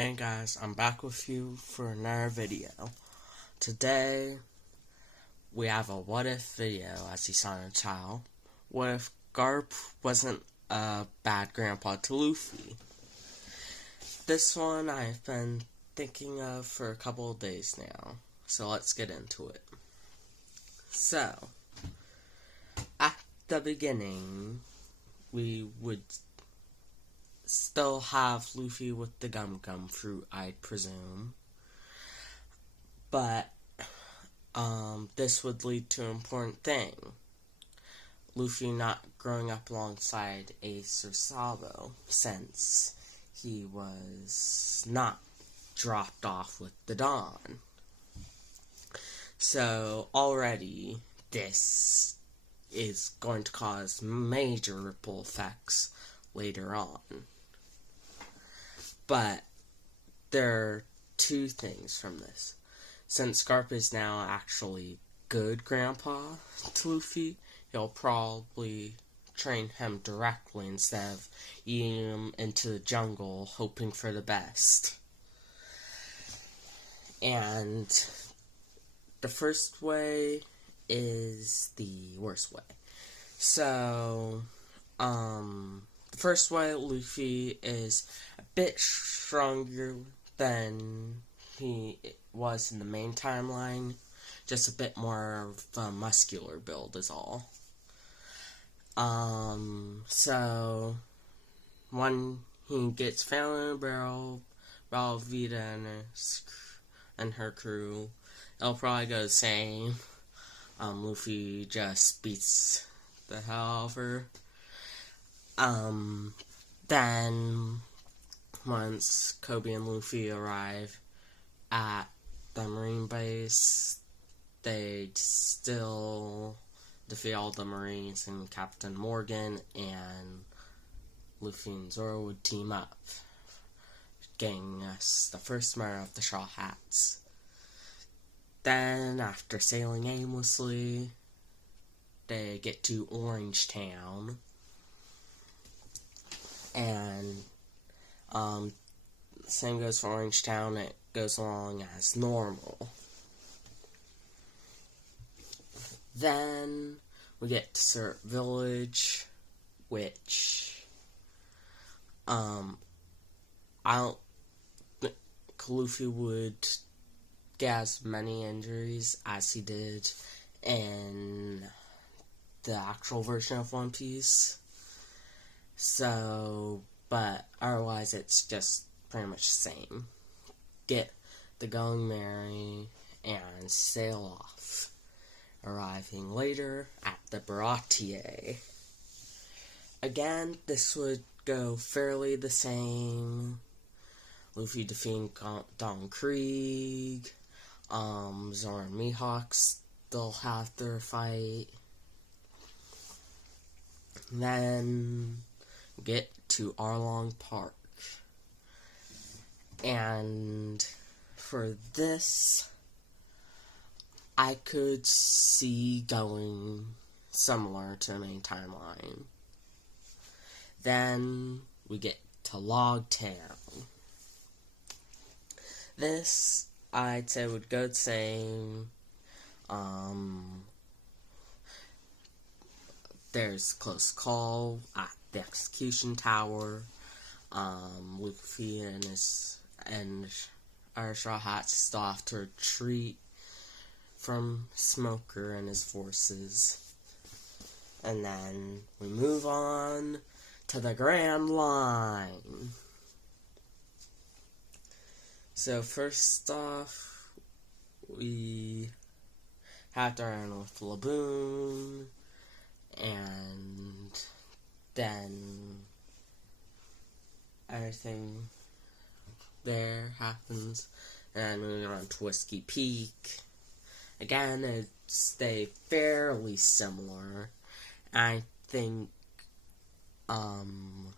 Hey guys, I'm back with you for another video. Today, we have a what if video, as you saw in the title. What if Garp wasn't a bad grandpa to Luffy? This one I've been thinking of for a couple of days now, so let's get into it. So, at the beginning, we would still have Luffy with the gum fruit, I'd presume. But, this would lead to an important thing. Luffy not growing up alongside Ace or Sabo, since he was not dropped off with the Dawn. So, already, this is going to cause major ripple effects later on. But there are two things from this. Since Garp is now actually good grandpa to Luffy, he'll probably train him directly instead of eating him into the jungle hoping for the best. And the first way is the worst way. So, the first way, Luffy is a bit stronger than he was in the main timeline. Just a bit more of a muscular build is all. So, when he gets found in a barrel, Vita and her crew, it'll probably go the same. Luffy just beats the hell out of her. Then, once Kobe and Luffy arrive at the Marine base, they'd still defeat all the Marines and Captain Morgan, and Luffy and Zoro would team up, getting us the first murder of the Straw Hats. Then, after sailing aimlessly, they get to Orange Town. And, same goes for Orange Town, it goes along as normal. Then, we get to Syrup Village, which, I don't think Luffy would get as many injuries as he did in the actual version of One Piece. So, but otherwise it's just pretty much the same. Get the Going Merry and sail off, arriving later at the Baratier. Again, this would go fairly the same. Luffy defeating Don Krieg, Zoro and Mihawk still have their fight. Then get to Arlong Park. And for this, I could see going similar to the main timeline. Then we get to Log Town. This, I'd say, would go the same. There's close call at the execution tower. Luffy and our Straw Hats still have to retreat from Smoker and his forces. And then we move on to the Grand Line. So first off, we have to run with Laboon, and then everything there happens, and moving on to Whiskey Peak. Again, it stay fairly similar. I think, in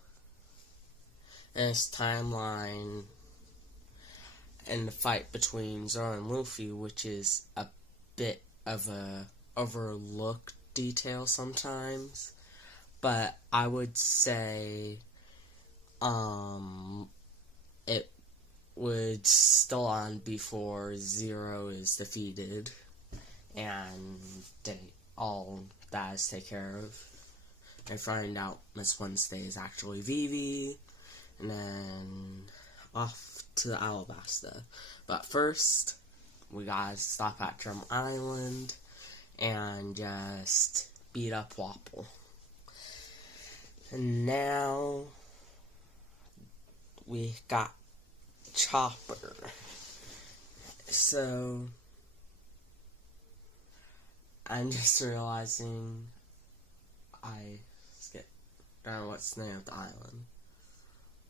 this timeline, in the fight between Zoro and Luffy, which is a bit of a overlooked detail sometimes, but I would say it would still on before Zero is defeated, and they all guys take care of. They find out Miss Wednesday is actually Vivi, and then off to Alabasta. But first, we gotta stop at Drum Island and just beat up Wapple. And now we got Chopper. So I'm just realizing I skipped. I don't know what's the name of the island.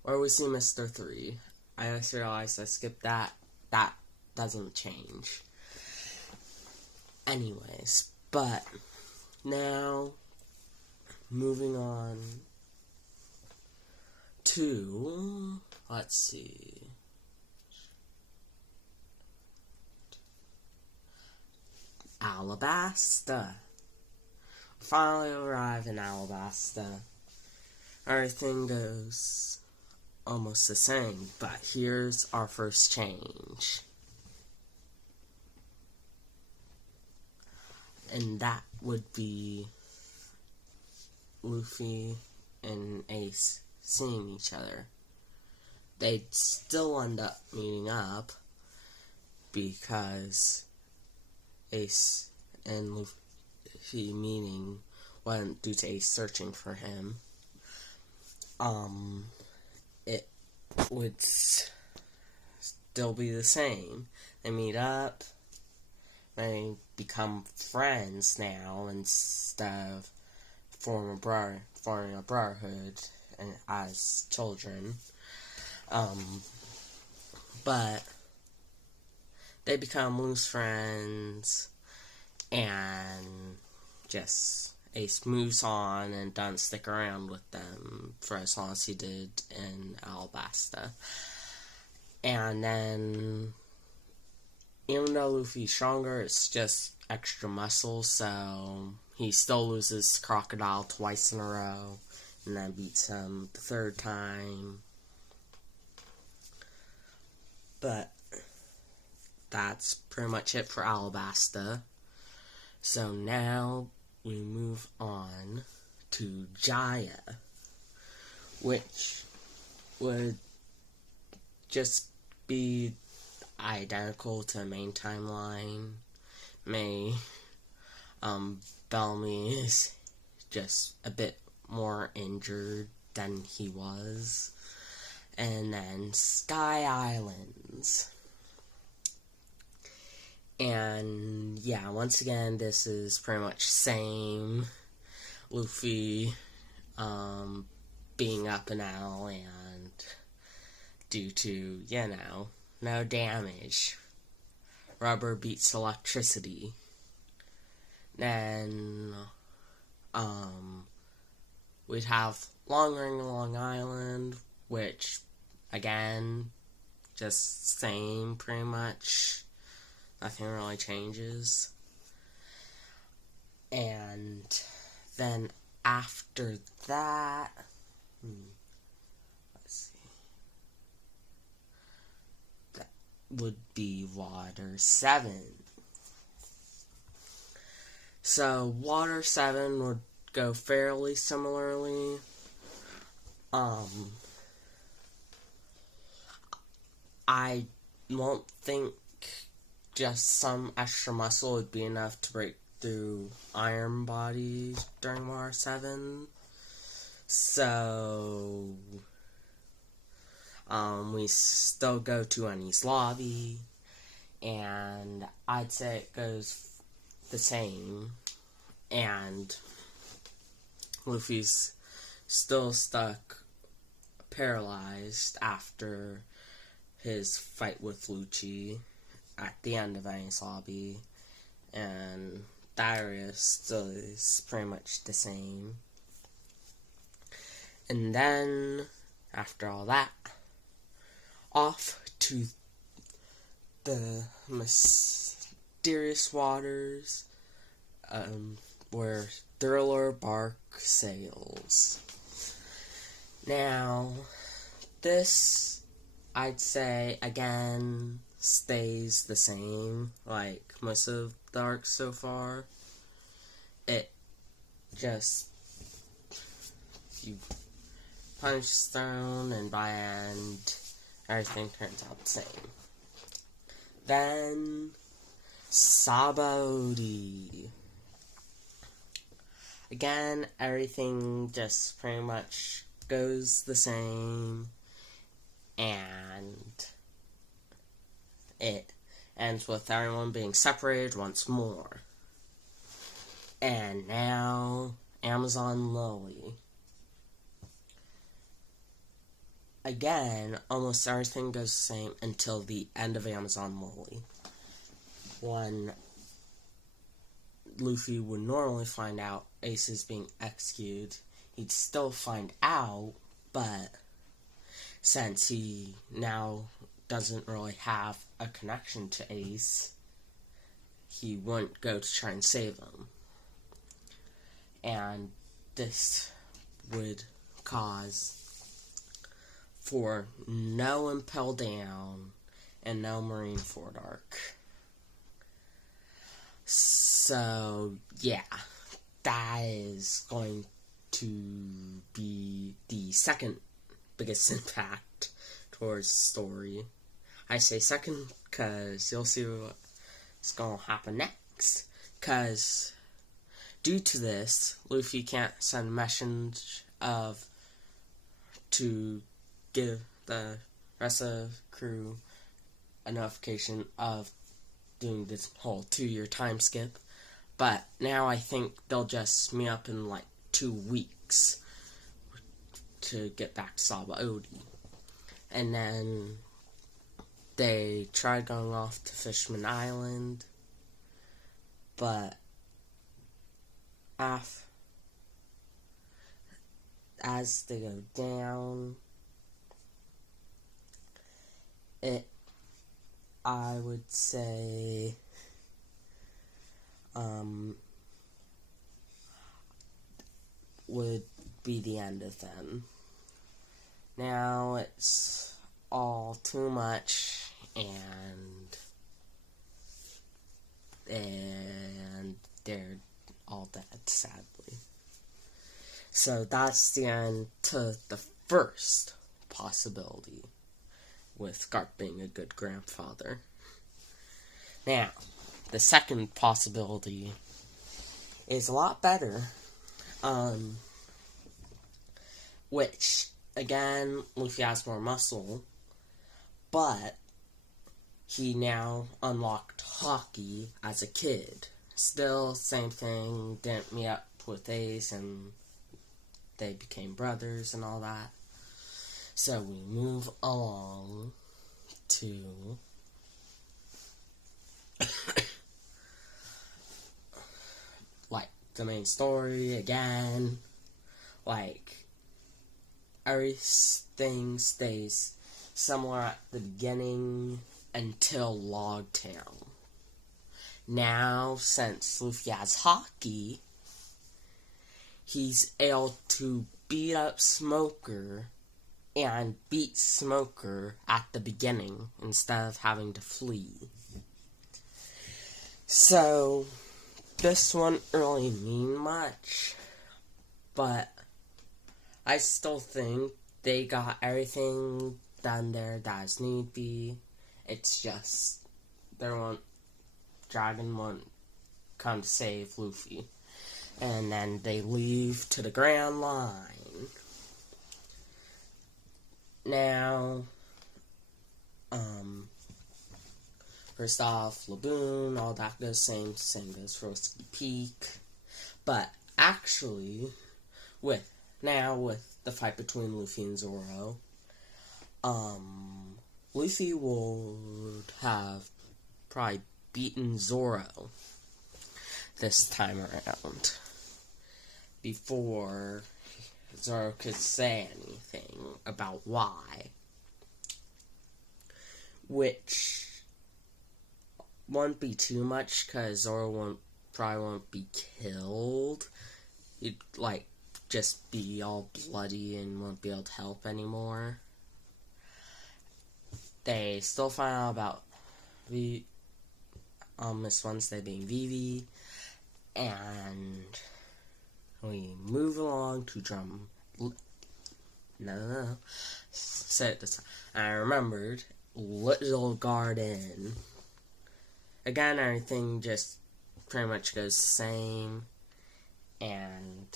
Where we see Mr. 3. I just realized I skipped that. That doesn't change. Anyways, but now moving on to, let's see, Alabasta. Finally arrive in Alabasta. Everything goes almost the same, but here's our first change. And that would be Luffy and Ace seeing each other. They'd still end up meeting up because Ace and Luffy meeting wasn't due to Ace searching for him. It would still be the same. They meet up. They become friends now instead of forming a brotherhood as children. But they become loose friends, and just Ace moves on and doesn't stick around with them for as long as he did in Alabasta. And then, even though Luffy's stronger, it's just extra muscle, so he still loses Crocodile twice in a row, and then beats him the third time. But that's pretty much it for Alabasta. So now we move on to Jaya, which would just be identical to the main timeline. Bellamy is just a bit more injured than he was. And then Sky Islands. And yeah, once again, this is pretty much same. Luffy being up and out, and due to, no damage, rubber beats electricity. Then we'd have Long Ring Long Island, which again, just same pretty much. Nothing really changes. And then after that, let's see, that would be Water 7. So Water 7 would go fairly similarly. I won't think just some extra muscle would be enough to break through iron bodies during Water 7. So, we still go to Eni's lobby, and I'd say it goes the same, and Luffy's still stuck paralyzed after his fight with Lucci at the end of Eni's lobby, and Darius still is pretty much the same. And then, after all that, off to the mysterious waters, where Thriller Bark sails. Now, this I'd say, again, stays the same, like most of the arcs so far. It just, you punch stone, and by end, everything turns out the same. Then, Sabaody. Again, everything just pretty much goes the same, and it ends with everyone being separated once more. And now, Amazon Lily. Again, almost everything goes the same until the end of Amazon Lily, when Luffy would normally find out Ace is being executed. He'd still find out, but since he now doesn't really have a connection to Ace, he wouldn't go to try and save him. And this would cause for no Impel Down and no Marineford arc. So, yeah, that is going to be the second biggest impact towards the story. I say second because you'll see what's going to happen next. Because due to this, Luffy can't send a message to give the rest of the crew a notification of doing this whole 2-year time skip. But now I think they'll just meet up in like 2 weeks to get back to Sabaody. And then they tried going off to Fishman Island, but as they go down, I would say, would be the end of them. Now it's all too much, and they're all dead, sadly. So that's the end to the first possibility, with Garp being a good grandfather. Now, the second possibility is a lot better, which, again, Luffy has more muscle, but he now unlocked hockey as a kid. Still, same thing, didn't meet up with Ace, and they became brothers and all that. So we move along to like the main story again. Like everything stays similar at the beginning until Log Town. Now, since Luffy has hockey, he's able to beat up Smoker and beat Smoker at the beginning instead of having to flee. So, this wouldn't really mean much, but I still think they got everything done there that is need be. It's just Dragon won't come to save Luffy. And then they leave to the Grand Line. Now, first off, Laboon, all that goes same goes for Whiskey Peak. But actually, with the fight between Luffy and Zoro, Luffy would have probably beaten Zoro this time around before Zoro could say anything about why, which won't be too much because Zoro probably won't be killed. He'd just be all bloody and won't be able to help anymore. they still find out about Miss Wednesday being Vivi, and we move along to drum. No. Say it this time. I remembered Little Garden. Again, everything just pretty much goes the same, and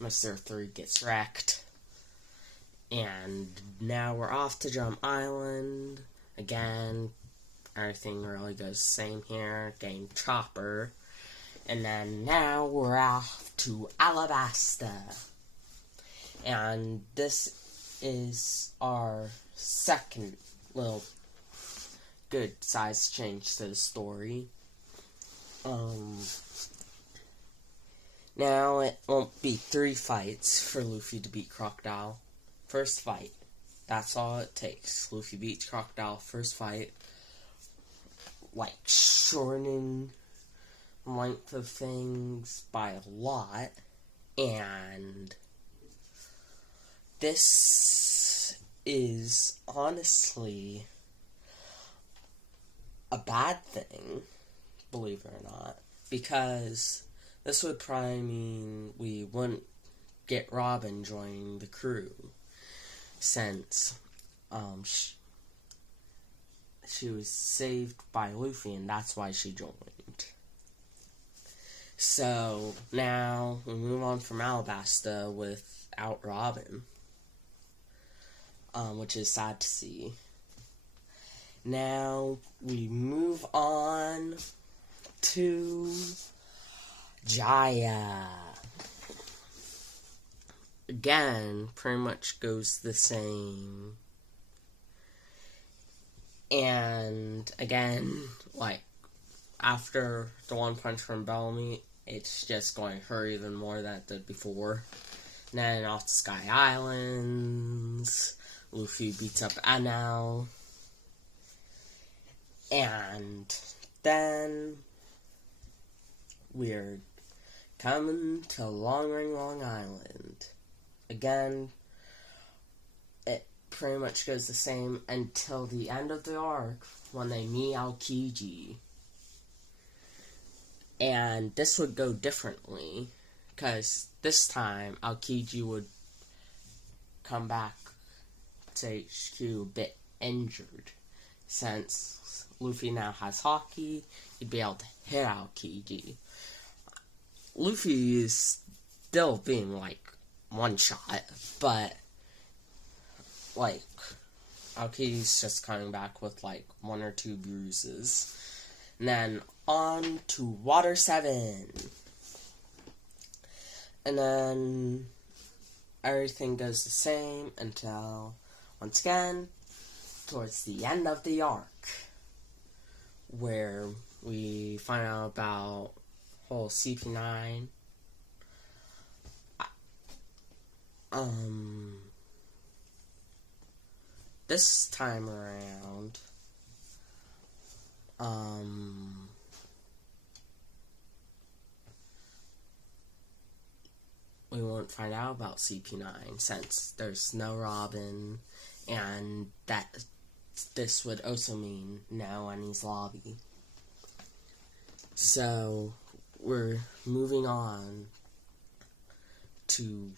Mr. 3 gets wrecked. And now we're off to Drum Island. Again, everything really goes the same here. Getting Chopper. And then now we're off to Alabasta. And this is our second little good size change to the story. Now it won't be 3 fights for Luffy to beat Crocodile. First fight. That's all it takes. Luffy beats Crocodile first fight. Like, shortening length of things by a lot. And this is honestly a bad thing, believe it or not, because this would probably mean we wouldn't get Robin joining the crew, since she was saved by Luffy, and that's why she joined. So now we move on from Alabasta without Robin, which is sad to see. Now we move on to Jaya. Again, pretty much goes the same. And again, like, after the one punch from Bellamy, it's just going to hurt even more than it did before. And then off to Sky Islands, Luffy beats up Anel. And then we're coming to Long Island. Again, it pretty much goes the same until the end of the arc when they meet Aokiji. And this would go differently, because this time Aokiji would come back to HQ a bit injured. Since Luffy now has Haki, he'd be able to hit Aokiji. Luffy is still being, like, one shot, but, like, Aokiji's just coming back with, like, 1 or 2 bruises. And then on to Water 7. And then everything goes the same until, once again, towards the end of the arc, where we find out about whole CP9. This time around, we won't find out about CP9 since there's no Robin, and that this would also mean no Enies Lobby. So we're moving on to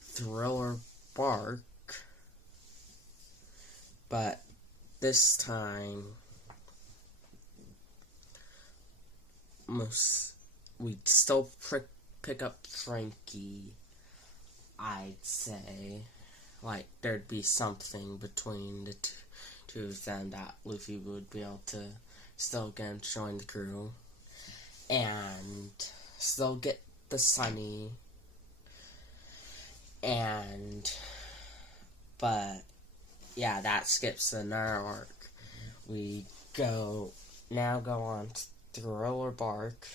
Thriller Bark, but this time we'd still pick up Frankie, I'd say. Like, there'd be something between the two of them that Luffy would be able to still get him to join the crew. And still get the Sunny. But, yeah, that skips another arc. We now go on to Thriller Bark.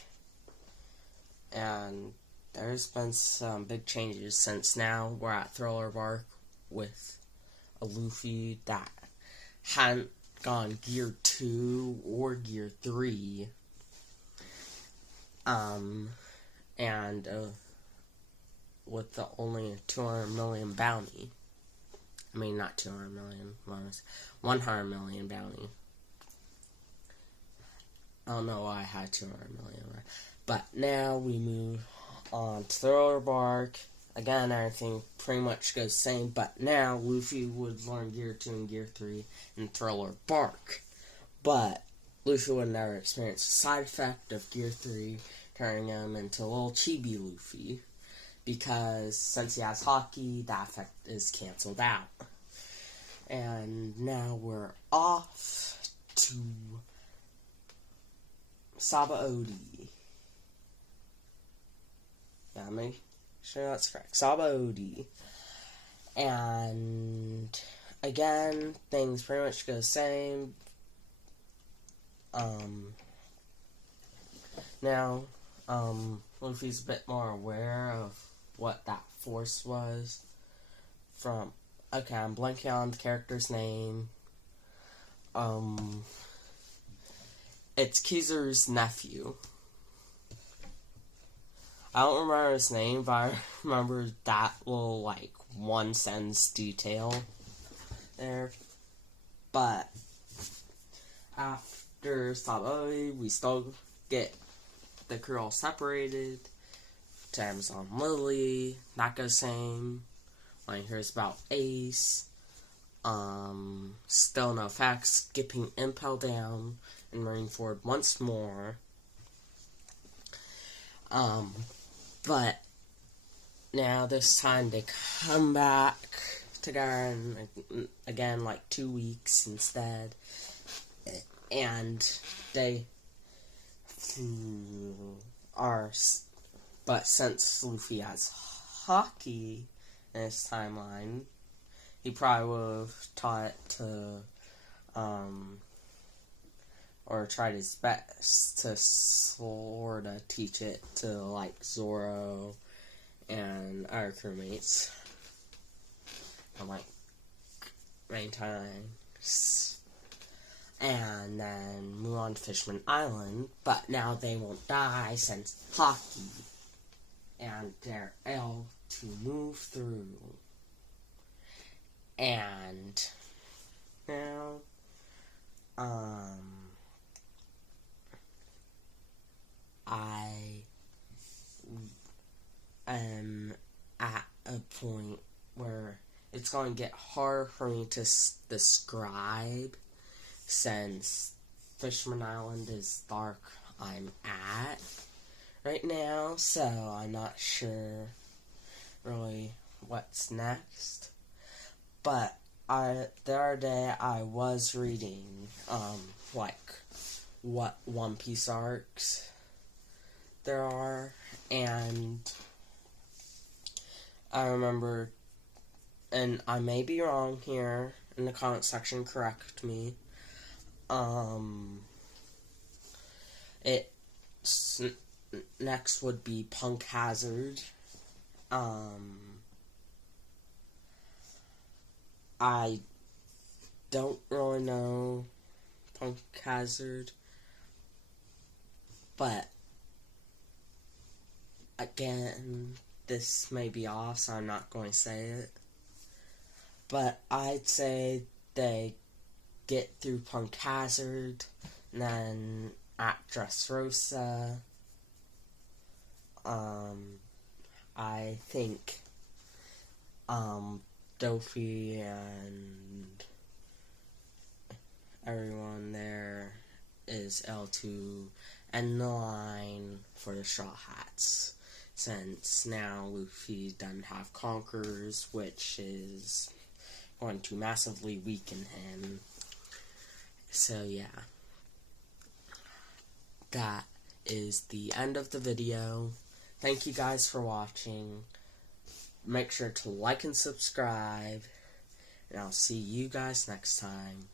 And there's been some big changes since now we're at Thriller Bark with a Luffy that hadn't gone Gear 2 or Gear 3. And with the only a 200 million bounty. I mean, not 200 million bonus. 100 million bounty. I don't know why I had 200 million. But now we move on to Thriller Bark. Again, everything pretty much goes the same, but now Luffy would learn Gear 2 and Gear 3 in Thriller Bark. But Luffy would never experience the side effect of Gear 3 turning him into a little chibi Luffy. Because since he has Haki, that effect is cancelled out. And now we're off to Sabaody. Yeah, make sure that's correct. Sabaody. And again, things pretty much go the same. Now, Luffy's a bit more aware of what that force was from. Okay, I'm blanking on the character's name. It's Kizaru's nephew. I don't remember his name, but I remember that little, like, one sentence detail there. But after Sabaody, we still get the crew all separated to Amazon Lily. That goes same. When he hears about Ace. Still no facts. Skipping Impel down and Marineford once more. But now this time they come back together and again like 2 weeks instead. And they are, but since Luffy has Haki in his timeline, he probably would have taught to, or tried his best to sorta teach it to, like, Zoro and our crewmates. And, like, main times. And then move on to Fishman Island, but now they won't die since Haki. And they're able to move through. And now, I am at a point where it's going to get hard for me to describe since Fishman Island is the arc I'm at right now, so I'm not sure really what's next. But the other day I was reading, like, what One Piece arcs there are, and I remember, and I may be wrong here, in the comment section, correct me, next would be Punk Hazard. I don't really know Punk Hazard, but again, this may be off, so I'm not going to say it. But I'd say they get through Punk Hazard, and then at Dressrosa, I think, Dofi and everyone there is L2 and the line for the Straw Hats, since now Luffy doesn't have Conquerors, which is going to massively weaken him. So yeah, that is the end of the video. Thank you guys for watching. Make sure to like and subscribe, and I'll see you guys next time.